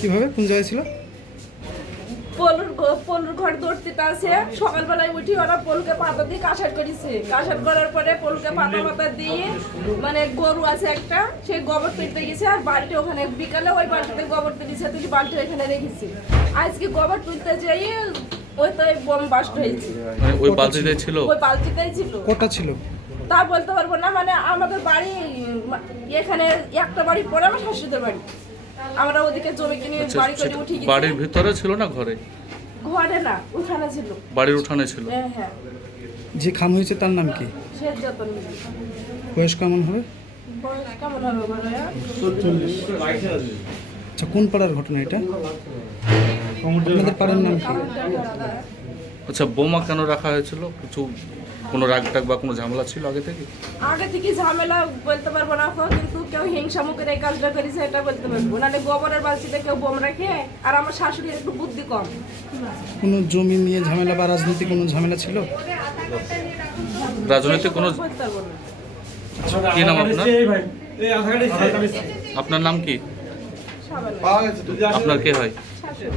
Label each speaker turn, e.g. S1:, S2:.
S1: কীভাবে? কোন জায়গায় ছিল?
S2: পলুর পলুর ঘর দৌড়তে আছে সকালবেলায় উঠি ওরা পলুকে পাতা দিয়ে কাঁসার করেছে। কাঁসার করার পরে পলুকে পাতা পাতা দিয়ে মানে গরু আছে একটা সে গোবর তুলতে গেছে আর বাড়িতে ওখানে বিকালে ওই বাড়িতে গোবর তুলেছে তুলি বাড়িতে এখানে রেখেছে। আজকে গোবর তুলতে যাই ওই তো বোম বাস্ট হয়েছে।
S3: মানে ওই বালতিতে ছিল?
S2: ওই বালতিতেই ছিল।
S1: কটা ছিল?
S2: তা বলতে পারব না মানে আমাদের বাড়ি এখানে একটা বাড়ি পরে আমার শাশুড়িদের বাড়ি। আমরা ওদিকে জমি কিনে
S3: আচ্ছা,
S2: বাড়ি করে উঠে
S3: বাড়ির ভিতরে ছিল না ঘরে?
S2: ঘরে না উঠানে ছিল।
S3: বাড়ির উঠানে ছিল?
S2: হ্যাঁ হ্যাঁ।
S1: যে খাম হয়েছে তার নাম কি? বয়স কেমন হবে?
S2: হ্যাঁ?
S1: আচ্ছা কোন পাড়ার ঘটনা এটা? আপনাদের পাড়ার নাম কি?
S3: আচ্ছা বোমা কেন রাখা হয়েছিল? কিছু কোনো রাগ টাগ বা কোনো ঝামেলা ছিল আগে থেকে?
S2: আগে থেকে ঝামেলা বলতে পারব না কিন্তু কেউ হিংসা মুখের এই কাজটা করেছে এটা বলতে পারব। নাহলে গোবরের বালতিতে কেউ বোম রাখে আর আমার শাশুড়ির একটু বুদ্ধি কম।
S1: কোনো জমি নিয়ে ঝামেলা বা রাজনীতি কোনো ঝামেলা ছিল?
S3: রাজনৈতিক কোনো
S2: না।
S3: কি নাম আপনার? আপনার নাম কি? আপনার কে হয়?
S2: শাশুড়ি।